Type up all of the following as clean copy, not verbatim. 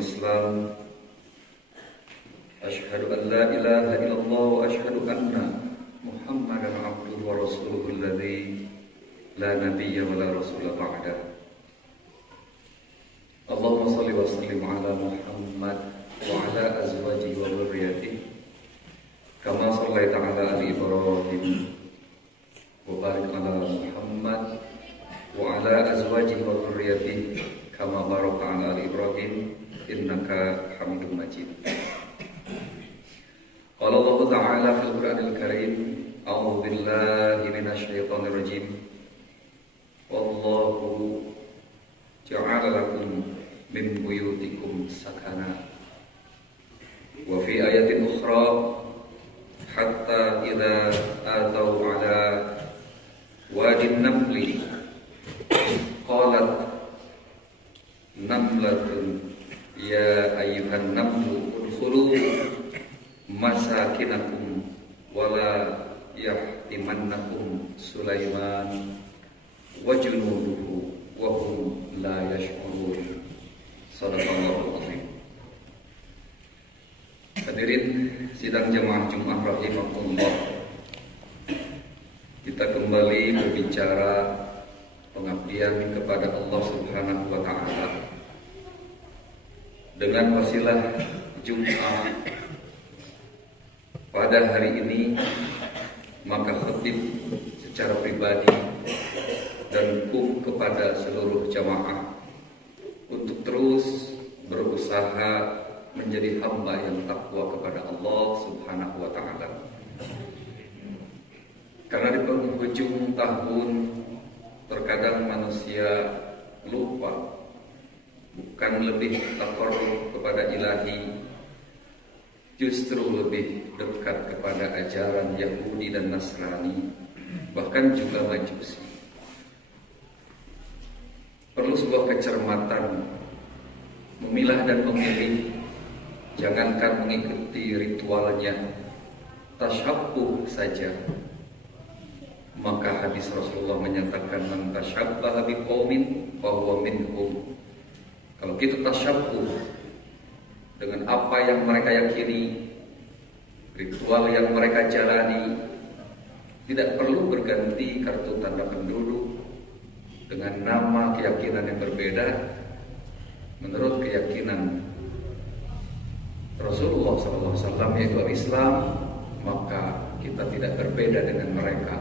Islam, asyhadu an la ilaha illallah wa asyhadu anna Muhammadan abduhu wa rasuluhu alladzi la nabiyya wa la rasula ba'dah. Allahumma shalli wa sallim ala Muhammad wa ala azwajihi wa dzurriyyatihi kama shallaita ala ali Ibrahim wa barik ala Muhammad wa ala azwajihi wa dzurriyyatihi kama barakta ala ali Ibrahim innaka Hamidum Majid. Qala Allah Ta'ala fil Qur'anil Karim, a'udzu billahi minasy syaithanir rajim. Wallahu ja'ala lakum min buyutikum sakana. Wa fi ayatin ukhra hatta idza atau ala wadin namli qalat namlatun ya ayyuhan namlu udkhulu masakinakum wala yahtimannakum Sulaiman wa junuduhu wa hum la yash'urun. Shadaqallahul azim. Hadirin sidang jemaah Jumat rahimakumullah, kita kembali berbicara pengabdian kepada Allah Subhanahu wa taala dengan wasilah Jumat pada hari ini. Maka khatib secara pribadi dan kepada seluruh jamaah untuk terus berusaha menjadi hamba yang takwa kepada Allah Subhanahu wa taala. Karena di penghujung tahun terkadang manusia lupa, bukan lebih taqarrub kepada ilahi, justru lebih dekat kepada ajaran Yahudi dan Nasrani, bahkan juga Majusi. Perlu sebuah kecermatan memilah dan memilih, jangankan mengikuti ritualnya, tasyabbuh saja. Maka hadis Rasulullah menyatakan man tasyabbaha biqaumin fahuwa minhum. Kalau kita tasyabbuh dengan apa yang mereka yakini, ritual yang mereka jalani, tidak perlu berganti kartu tanda penduduk dengan nama keyakinan yang berbeda menurut keyakinan Rasulullah SAW yaitu Islam, maka kita tidak berbeda dengan mereka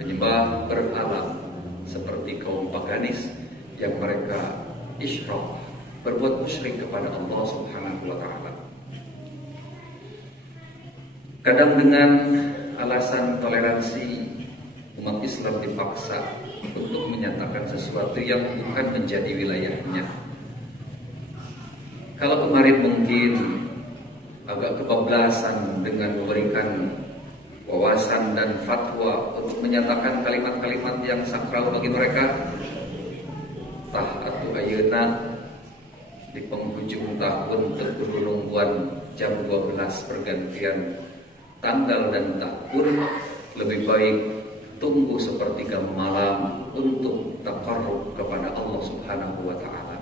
penyembah beralam seperti kaum paganis yang mereka isyrak, berbuat musyrik kepada Allah Subhanahu wa taala. Kadang dengan alasan toleransi, umat Islam dipaksa untuk menyatakan sesuatu yang bukan menjadi wilayahnya. Kalau kemarin mungkin agak kebablasan dengan memberikan wawasan dan fatwa untuk menyatakan kalimat-kalimat yang sakral bagi mereka, atau ayeuna di penghujung tahun keberunungan jam 12 pergantian tanggal dan tahun, lebih baik tunggu sepertiga malam untuk taqarrub kepada Allah Subhanahu wa taala,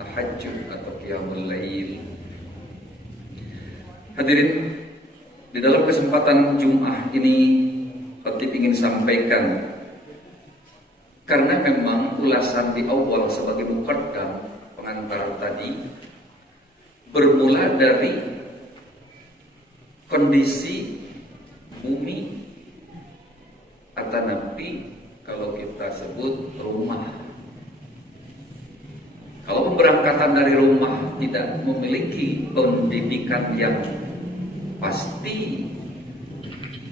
tahajud atau qiyamul lail. Hadirin, di dalam kesempatan Jumat ini khatib ingin sampaikan, karena memang ulasan di awal sebagai muqaddam pengantar tadi bermula dari kondisi bumi atau nabi, kalau kita sebut rumah. Kalau pemberangkatan dari rumah tidak memiliki pendidikan yang pasti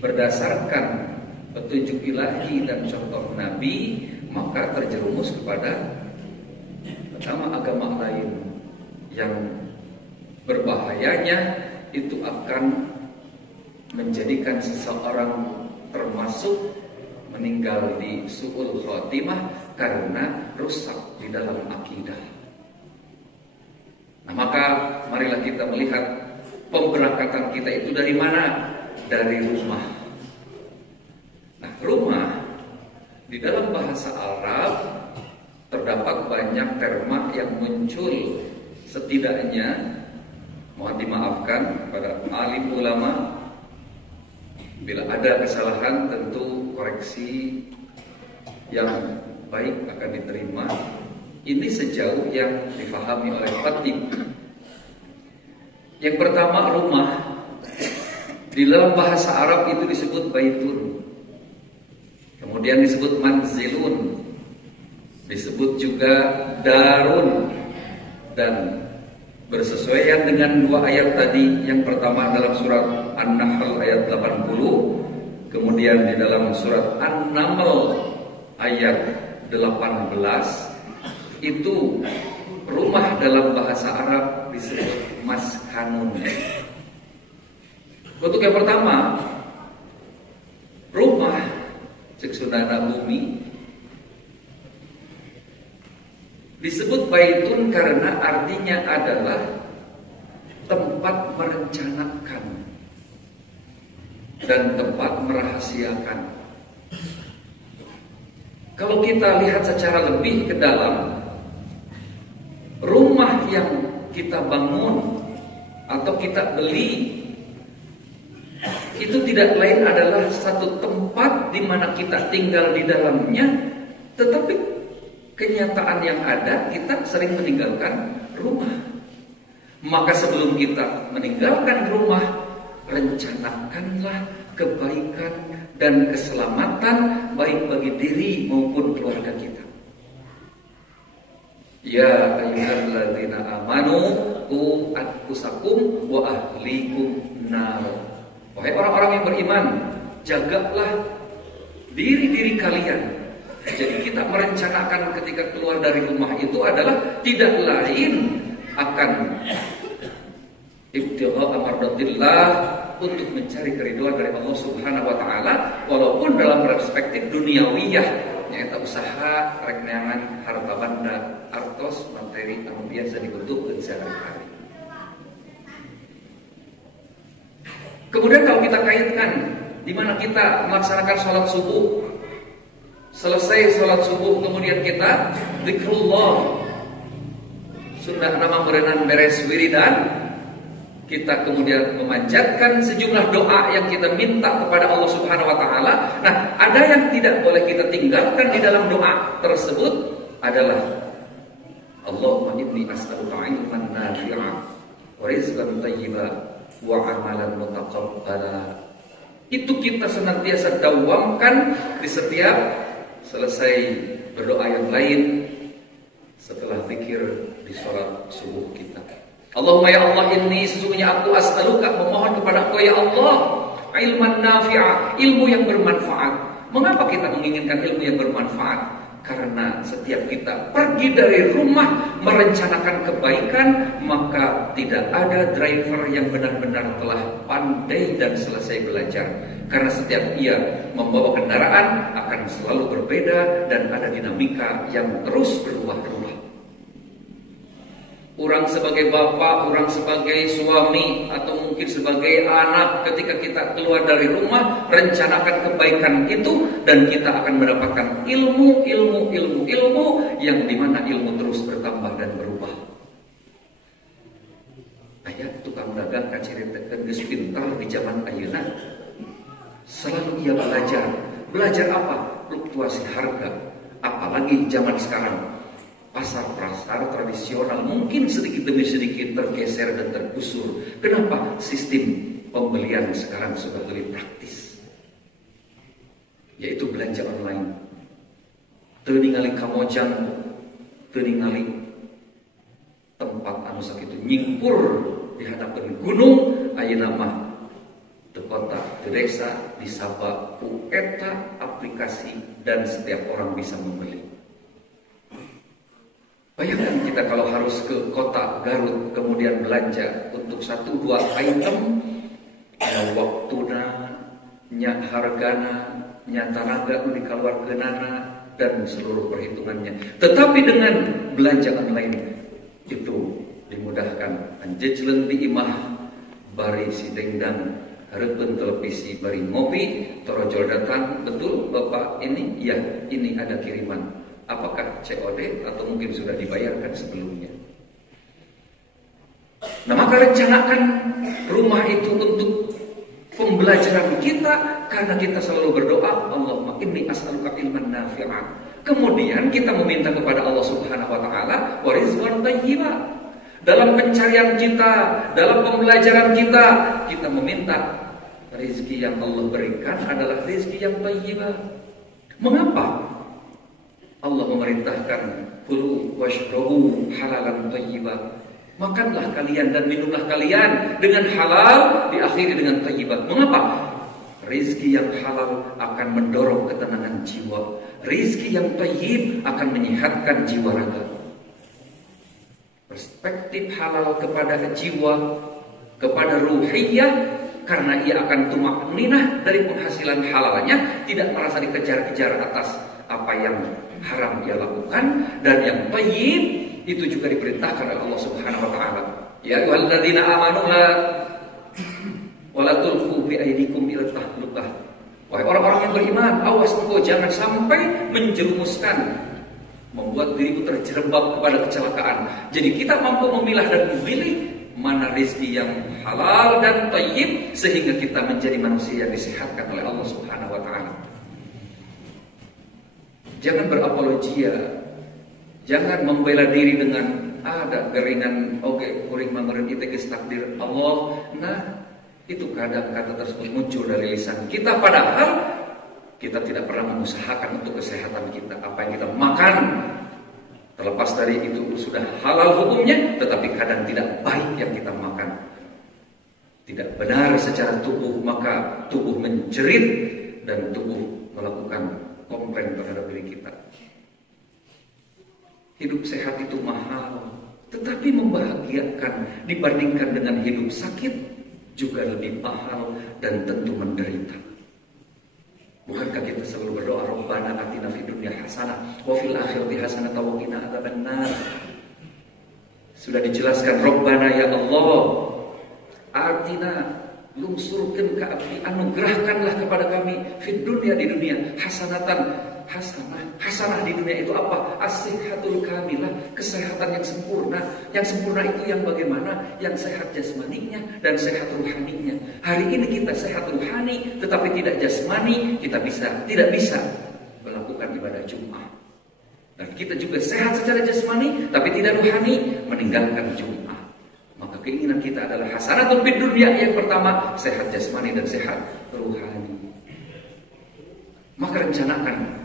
berdasarkan petunjuk ilahi dan contoh Nabi, maka terjerumus kepada pertama agama lain yang berbahayanya itu akan menjadikan seseorang termasuk meninggal di su'ul khotimah karena rusak di dalam akidah. Nah, maka marilah kita melihat pemberangkatan kita itu dari mana? Dari rumah. Nah, rumah di dalam bahasa Arab terdapat banyak terma yang muncul setidaknya mohon dimaafkan kepada alim ulama, bila ada kesalahan tentu koreksi yang baik akan diterima. Ini sejauh yang difahami oleh khatib. Yang pertama, rumah di dalam bahasa Arab itu disebut baitun, kemudian disebut manzilun, disebut juga darun, dan bersesuaian dengan dua ayat tadi. Yang pertama dalam surat An-Nahl ayat 80, kemudian di dalam surat An-Naml ayat 18, itu rumah dalam bahasa Arab disebut maskanun. Untuk yang pertama, rumah cek sunana bumi disebut baitun karena artinya adalah tempat merencanakan dan tempat merahasiakan. Kalau kita lihat secara lebih ke dalam, rumah yang kita bangun atau kita beli itu tidak lain adalah satu tempat di mana kita tinggal di dalamnya, tetapi kenyataan yang ada kita sering meninggalkan rumah. Maka sebelum kita meninggalkan rumah, rencanakanlah kebaikan dan keselamatan baik bagi diri maupun keluarga kita. Ya ayyuhalladzina amanu qu anfusakum wa ahlikum nar. Wahai orang-orang yang beriman, jagalah diri-diri kalian. Jadi kita merencanakan ketika keluar dari rumah itu adalah tidak lain akan ibtigha mardatillah, untuk mencari keridhaan dari Allah Subhanahu wa taala, walaupun dalam perspektif duniawiyah, nyata usaha rek neangan harta banda, artos materi anu biasa dibutuhkeun sehari-hari. Kemudian kalau kita kaitkan di mana kita melaksanakan sholat subuh, selesai sholat subuh kemudian kita zikrullah, sunnah nama berenang beres wiridan, kita kemudian memanjatkan sejumlah doa yang kita minta kepada Allah Subhanahu wa taala. Nah, ada yang tidak boleh kita tinggalkan di dalam doa tersebut adalah Allahumma inni as'aluka 'ilman nafi'a wa rizqan thayyiban wa 'amalan mutaqabbala. Itu kita senantiasa dawamkan di setiap selesai berdoa yang lain setelah zikir di sholat subuh kita. Allahumma ya Allah, inni sesungguhnya aku as'aluka, memohon kepada Engkau ya Allah, ilman nafi'a, ilmu yang bermanfaat. Mengapa kita menginginkan ilmu yang bermanfaat? Karena setiap kita pergi dari rumah merencanakan kebaikan, maka tidak ada driver yang benar-benar telah pandai dan selesai belajar. Karena setiap ia membawa kendaraan akan selalu berbeda dan ada dinamika yang terus berubah-ubah. Orang sebagai bapak, orang sebagai suami, atau mungkin sebagai anak, ketika kita keluar dari rumah, rencanakan kebaikan itu, dan kita akan mendapatkan ilmu yang dimana ilmu terus bertambah dan berubah. Ayat tukang dagang kaciritekeun geus pintar di zaman ayeuna, selalu ia belajar apa? Fluktuasi harga. Apalagi zaman sekarang, pasar-pasar tradisional mungkin sedikit demi sedikit tergeser dan tergusur. Kenapa? Sistem pembelian sekarang sudah lebih praktis, yaitu belanja online. Teu ningali kamojang, teu ningali tempat anu sakitu nyingpur di hadapan gunung, ayeuna mah di kota, di desa, disaba ku eta aplikasi dan setiap orang bisa membeli. Bayangkan kita kalau harus ke kota Garut kemudian belanja untuk 1-2 item, ya waktuna, nya hargana, nya tanaga nu dikaluarkeunana dan seluruh perhitungannya. Tetapi dengan belanja online itu dimudahkan. Anjejleung di imah bari si dengdang, hareupeun televisi bari ngopi, torojol datang, betul Bapak ini? Ya, ini ada kiriman. Apakah COD atau mungkin sudah dibayarkan sebelumnya? Nah, maka rencanakan rumah itu untuk pembelajaran kita, karena kita selalu berdoa, Allahumma inni as'aluka ilman nafi'an. Kemudian kita meminta kepada Allah Subhanahu wa taala wa rizqan thayyiban. Dalam pencarian kita, dalam pembelajaran kita, kita meminta rezeki yang Allah berikan adalah rezeki yang thayyiban. Mengapa Allah memerintahkan kulu washrabu halalan thayyiban? Makanlah kalian dan minumlah kalian dengan halal, diakhiri dengan thayyiban. Mengapa? Rizki yang halal akan mendorong ketenangan jiwa. Rizki yang thayyib akan menyehatkan jiwa raga. Perspektif halal kepada jiwa, kepada ruhiyah, karena ia akan tumakninah dari penghasilan halalnya, tidak merasa dikejar-kejar atas apa yang haram dia lakukan. Dan yang thayyib itu juga diperintahkan oleh Allah Subhanahu wa taala. Ya ayyuhalladzina amanu wala tulqu bi aydikum ila tahlukah. Wahai orang-orang yang beriman, awas engkau jangan sampai menjerumuskan, membuat diriku terjerembab kepada kecelakaan. Jadi kita mampu memilah dan memilih mana rezeki yang halal dan thayyib, sehingga kita menjadi manusia yang disehatkan oleh Allah Subhanahu wa taala. Jangan berapologia. Jangan membela diri dengan ada keringan, oke, kuring mangeureun ieu teh takdir Allah. Nah, itu kadang kata tersebut muncul dari lisan kita, padahal kita tidak pernah mengusahakan untuk kesehatan kita. Apa yang kita makan, terlepas dari itu sudah halal hukumnya, tetapi kadang tidak baik yang kita makan. Tidak benar secara tubuh, maka tubuh menjerit dan tubuh melakukan komplain terhadap diri kita. Hidup sehat itu mahal, tetapi membahagiakan dibandingkan dengan hidup sakit juga lebih mahal dan tentu menderita. Bukankah kita selalu berdoa, Rabbana atina fid dunya hasanah wa fil akhirati hasanah wa qina adzabannar. Sudah dijelaskan, Rabbana ya Allah, atina, lungsurkeun ka abdi, anugerahkanlah kepada kami fid dunya, di dunia, hasanatan, hasanah di dunia itu apa? As-sihatul kamilah, kesehatan yang sempurna. Yang sempurna itu yang bagaimana? Yang sehat jasmaninya dan sehat ruhaninya. Hari ini kita sehat ruhani tetapi tidak jasmani, kita tidak bisa melakukan ibadah Jumat. Dan kita juga sehat secara jasmani tapi tidak ruhani, meninggalkan Jumat. Maka keinginan kita adalah hasanatul fid dunya, yang pertama sehat jasmani dan sehat ruhani. Maka rencanakan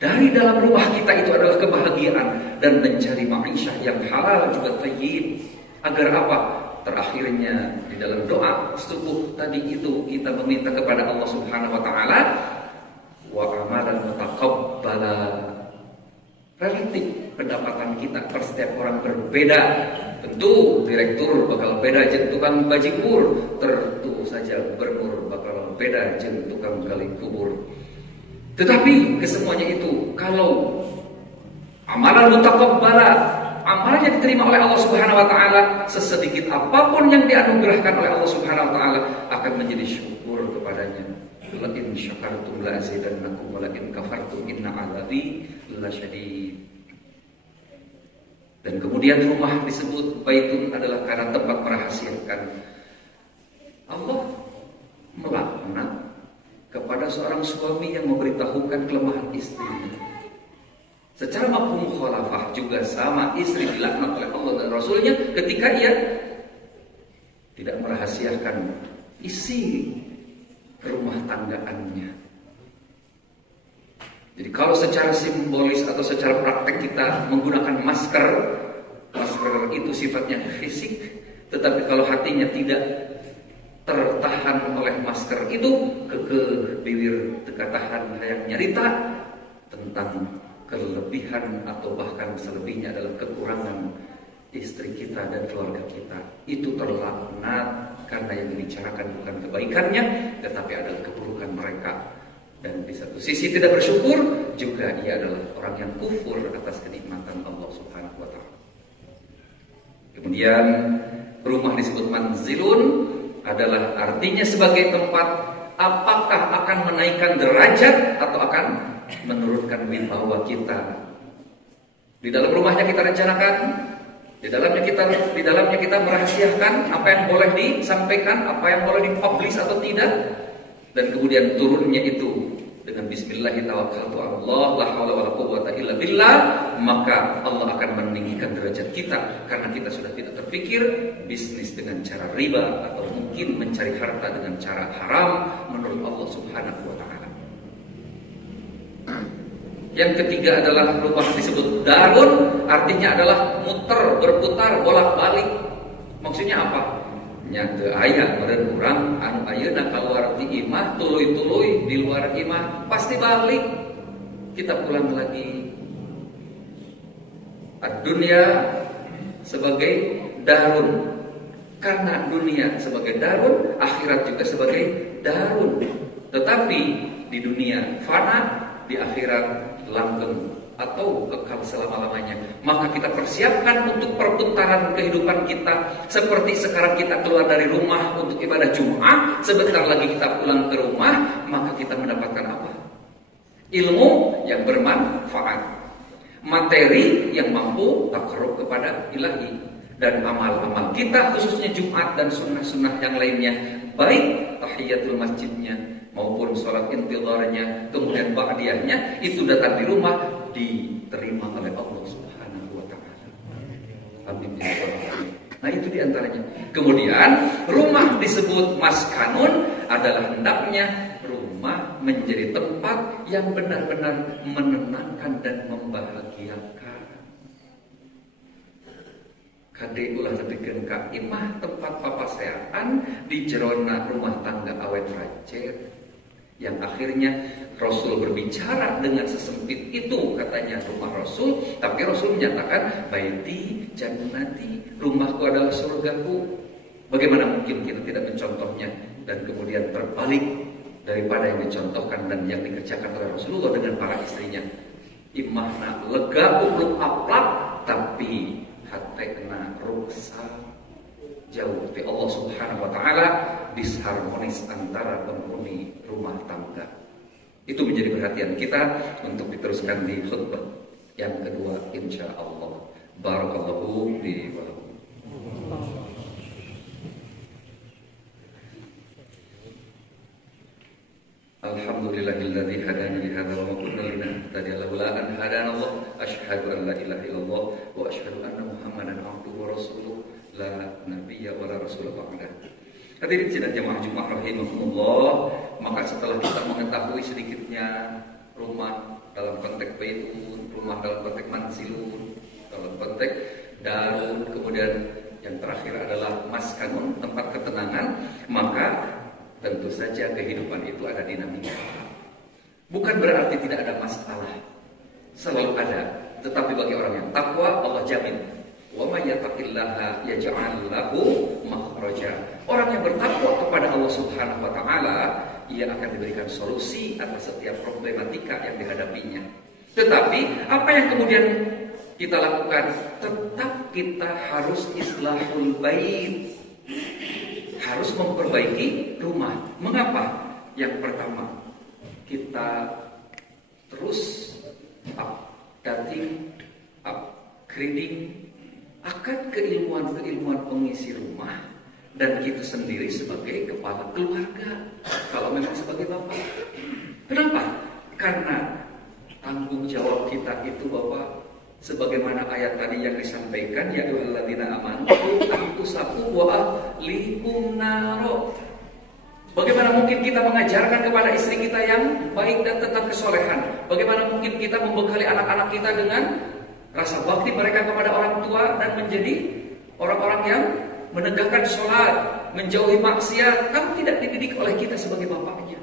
dari dalam rumah kita itu adalah kebahagiaan dan mencari ma'isyah yang halal juga thayyib. Agar apa? Terakhirnya di dalam doa setubuh tadi itu kita meminta kepada Allah Subhanahu wa taala wa amalan mutaqabbala. Relatif pendapatan kita per setiap orang berbeda. Tentu direktur bakal beda jeung tukang bajigur, tentu saja gubernur bakal beda jeung tukang gali kubur. Tetapi kesemuanya itu, kalau amalan mutaqabbala, amalnya diterima oleh Allah Subhanahu wa taala, sesedikit apapun yang dianugerahkan oleh Allah Subhanahu wa taala akan menjadi syukur kepadanya. La in syakartum la azidannakum wa la in kafartum inna 'adzabi lasyadid. Dan kemudian rumah disebut baitun adalah karena tempat merahasiakan. Allah melaknat kepada seorang suami yang memberitahukan kelemahan istrinya. Secara mafhum khalafah juga sama, istri dilaknat oleh Allah dan Rasulnya ketika ia tidak merahasiakan isi rumah tanggaannya. Jadi kalau secara simbolis atau secara praktek kita menggunakan masker itu sifatnya fisik, tetapi kalau hatinya tidak tertahan oleh masker itu, bibir teka tahan hayang nyarita tentang kelebihan atau bahkan selebihnya adalah kekurangan istri kita dan keluarga kita. Itu terlaknat karena yang dibicarakan bukan kebaikannya tetapi adalah keburukan mereka. Dan di satu sisi tidak bersyukur, juga ia adalah orang yang kufur atas kenikmatan Allah Subhanahu wa taala. Kemudian rumah disebut manzilun adalah artinya sebagai tempat, apakah akan menaikkan derajat atau akan menurunkan wibawa kita. Di dalam rumahnya kita rencanakan Di dalamnya kita merahasiakan apa yang boleh disampaikan, apa yang boleh dipublish atau tidak, dan kemudian turunnya itu dengan bismillahirrahmanirrahim, la haula wala quwwata illa billah, maka Allah akan meninggikan derajat kita karena kita sudah tidak terpikir bisnis dengan cara riba atau mungkin mencari harta dengan cara haram menurut Allah Subhanahu wa taala. Yang ketiga adalah rumah disebut darun, artinya adalah muter, berputar, bolak-balik. Maksudnya apa? Nyangke aya meureun urang anu ayeuna kaluar ti imah tuluy-tuluy di luar imah pasti balik. Kita pulang lagi. Ad-dunya sebagai darun. Karena dunia sebagai darun, akhirat juga sebagai darun. Tetapi di dunia fana, di akhirat langgeng atau kekal selama-lamanya. Maka kita persiapkan untuk perputaran kehidupan kita. Seperti sekarang kita keluar dari rumah untuk ibadah Jumat, sebentar lagi kita pulang ke rumah, maka kita mendapatkan apa? Ilmu yang bermanfaat, materi yang mampu takarrub kepada Ilahi, dan amal-amal kita khususnya Jumat dan sunnah-sunnah yang lainnya, baik tahiyatul masjidnya maupun sholat intidharnya, kemudian ba'diyahnya, itu datang di rumah diterima oleh Allah Subhanahu wa taala. Amin. Nah, itu diantaranya. Kemudian rumah disebut maskanun adalah hendaknya rumah menjadi tempat yang benar-benar menenangkan dan membahagiakan. Kade ulah tetikeun ka imah tempat papaseaan di jerona rumah tangga awet racer. Yang akhirnya Rasul berbicara dengan sesempit itu, katanya rumah Rasul, tapi Rasul menyatakan baiti jannati, rumahku adalah surgaku. Bagaimana mungkin kita tidak mencontohnya dan kemudian terbalik daripada yang dicontohkan dan yang dikerjakan oleh Rasulullah dengan para istrinya. Imahna lega upluk aplak, tapi hatena ruksa, jauh dari Allah Subhanahu wa taala, disharmonis antara penghuni rumah tangga. Itu menjadi perhatian kita untuk diteruskan di khutbah yang kedua insyaallah. Barakallahu fi wa lakum. Alhamdulillahilladzi hadana li hadza wa ma kunna linahtadiya laula an hadana Allah. Asyhadu an la ilaha illallah wa asyhadu anna Muhammadan abduhu wa rasuluh, la nabiyya wa la rasula ba'da. Hadirin sidang jemaah Jumat rahimahumullah, maka setelah kita mengetahui sedikitnya rumah dalam konteks baitun, rumah dalam konteks mansilun, dalam konteks darun, kemudian yang terakhir adalah maskanun, tempat ketenangan, maka tentu saja kehidupan itu ada dinamika. Bukan berarti tidak ada masalah, selalu ada. Tetapi bagi orang yang takwa, Allah jamin, wa may yattaqillaha yaj'al lahu makhraja. Orang yang bertakwa kepada Allah Subhanahu wa taala, ia akan diberikan solusi atas setiap problematika yang dihadapinya. Tetapi apa yang kemudian kita lakukan? Tetap kita harus islahul bait, harus memperbaiki rumah. Mengapa? Yang pertama, kita terus upgrading akan keilmuan pengisi rumah, dan kita sendiri sebagai kepala keluarga, kalau memang sebagai bapak. Kenapa? Karena tanggung jawab kita itu, Bapak, sebagaimana ayat tadi yang disampaikan, ya ayyuhalladzina amanu anfusakum wa ahlikum naro. Bagaimana mungkin kita mengajarkan kepada istri kita yang baik dan tetap kesolehan? Bagaimana mungkin kita membekali anak-anak kita dengan rasa bakti mereka kepada orang tua dan menjadi orang-orang yang menegakkan sholat, menjauhi maksiat? Kamu tidak dididik oleh kita sebagai bapaknya.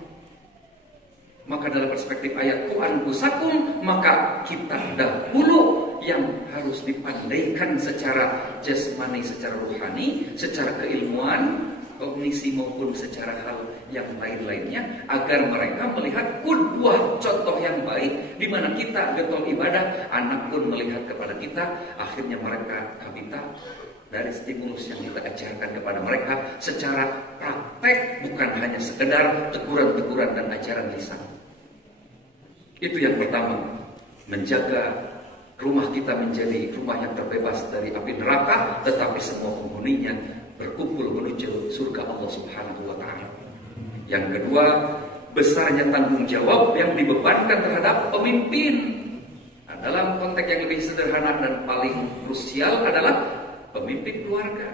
Maka dalam perspektif ayat anfusakum, maka kita dahulu yang harus dipandaikan secara jasmani, secara rohani, secara keilmuan, kognisi maupun secara hal yang lain-lainnya, agar mereka melihat qudwah, contoh yang baik, di mana kita getol ibadah, anak pun melihat kepada kita, akhirnya mereka kabita dari stimulus yang kita ajarkan kepada mereka secara praktek, bukan hanya sekedar teguran-teguran dan ajaran lisan. Itu yang pertama, menjaga rumah kita menjadi rumah yang terbebas dari api neraka, tetapi semua penghuninya berkumpul menuju surga Allah Subhanahu wa taala. Yang kedua, besarnya tanggung jawab yang dibebankan terhadap pemimpin. Nah, dalam konteks yang lebih sederhana dan paling krusial adalah pemimpin keluarga.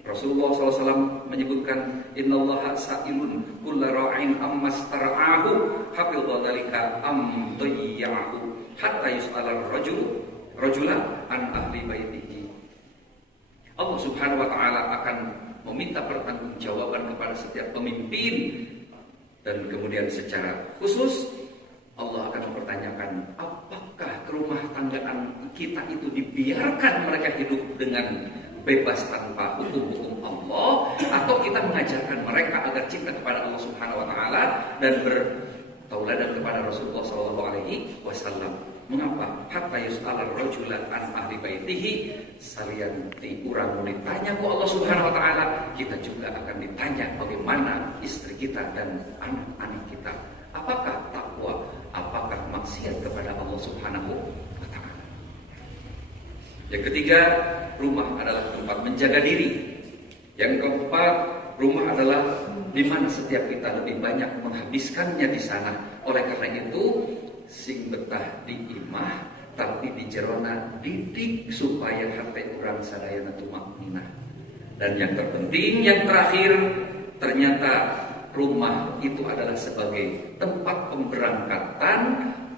Rasulullah SAW menyebutkan, Innallaha sa'ilun kulla ra'in amma stara'ahu hafidha dzalika am dayya'ahu hatta yus'ala rajula an ahli baitihi. Allah Subhanahu wa taala akan meminta pertanggungjawaban kepada setiap pemimpin, dan kemudian secara khusus Allah akan mempertanyakan, apakah rumah tanggaan kita itu dibiarkan mereka hidup dengan bebas tanpa hukum-hukum Allah, atau kita mengajarkan mereka agar cinta kepada Allah Subhanahu wa taala dan bertauladan kepada Rasulullah sallallahu alaihi wasallam. Mengapa? Hatta yus'ala rajula an ahli baitihi, salian ti urang ditanya ku Allah Subhanahu wa taala, kita juga akan ditanya bagaimana istri kita dan anak-anak kita. Apakah takwa? Apakah maksiat kepada Allah Subhanahu wa taala? Yang ketiga, rumah adalah tempat menjaga diri. Yang keempat, rumah adalah di mana setiap kita lebih banyak menghabiskannya di sana. Oleh karena itu, sing betah di imah tapi di jerona didik supaya hati orang sadayana tumakninah. Dan yang terpenting, yang terakhir, ternyata rumah itu adalah sebagai tempat pemberangkatan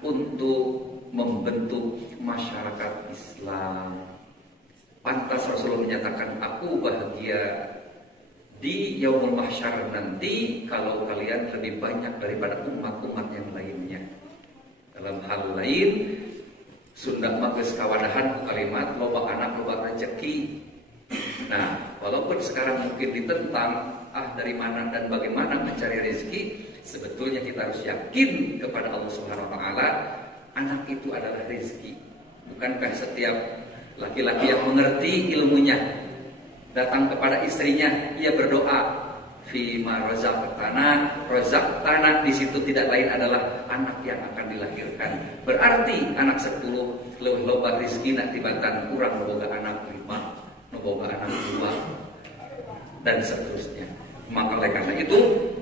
untuk membentuk masyarakat Islam. Pantas Rasulullah menyatakan, aku bahagia di yaumul mahsyar nanti kalau kalian lebih banyak daripada umat-umat yang lainnya. Dalam hal lain, Sunda magis kawadahan kalimat loba anak loba rezeki. Nah, walaupun sekarang mungkin ditentang dari mana dan bagaimana mencari rezeki, sebetulnya kita harus yakin kepada Allah Subhanahu wa taala, anak itu adalah rezeki. Bukankah setiap laki-laki yang mengerti ilmunya datang kepada istrinya, ia berdoa, fima razaqtana, di situ tidak lain adalah anak yang akan dilahirkan. Berarti anak 10 loba rezeki nak tibatan kurang boga anak 5, boga anak 2 dan seterusnya. Maka oleh karena itu,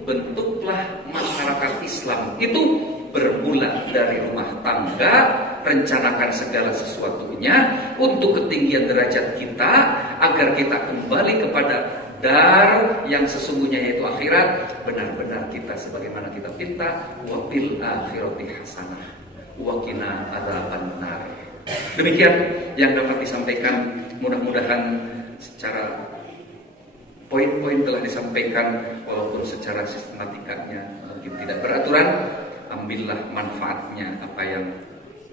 bentuklah masyarakat Islam itu bermula dari rumah tangga, rencanakan segala sesuatunya untuk ketinggian derajat kita, agar kita kembali kepada dar yang sesungguhnya yaitu akhirat. Benar-benar kita sebagaimana kita minta, wa fil akhirati hasanah wa qina adzabannar. Demikian yang dapat disampaikan, mudah-mudahan secara poin-poin telah disampaikan, walaupun secara sistematikanya mungkin tidak beraturan. Ambillah manfaatnya apa yang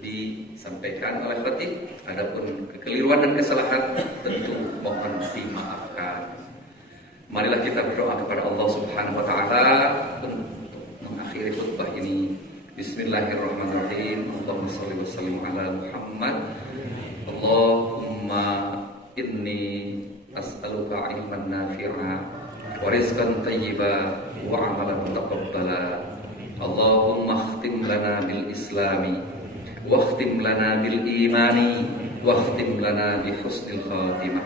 disampaikan oleh khatib. Adapun kekeliruan dan kesalahan tentu mohon dimaafkan. Marilah kita berdoa kepada Allah Subhanahu wa taala untuk mengakhiri khutbah ini. Bismillahirrahmanirrahim. Allahumma shalli wa sallim ala Muhammad. Allahumma inni as'aluka ilman nafi'a wa rizqan thayyiba wa amalan mutaqabbala. Allahumma khtim lana bil islami wa khtim lana bil imani wa khtim lana bi husnil khatimah.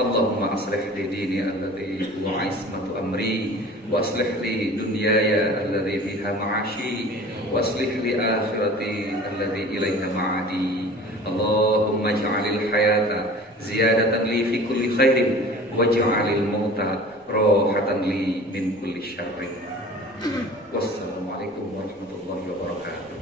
Allahumma aslih li dini alladhi huwa ismatu amri wa aslih li dunyaya alladhi fiha ma'ashi wa aslih li akhirati alladhi ilayha ma'adi. Allahumma ij'alil hayata ziyadatan li fi kulli khairin waj'alil mauta rahatan li min kulli syarrin. Wassalamualaikum warahmatullahi wabarakatuh.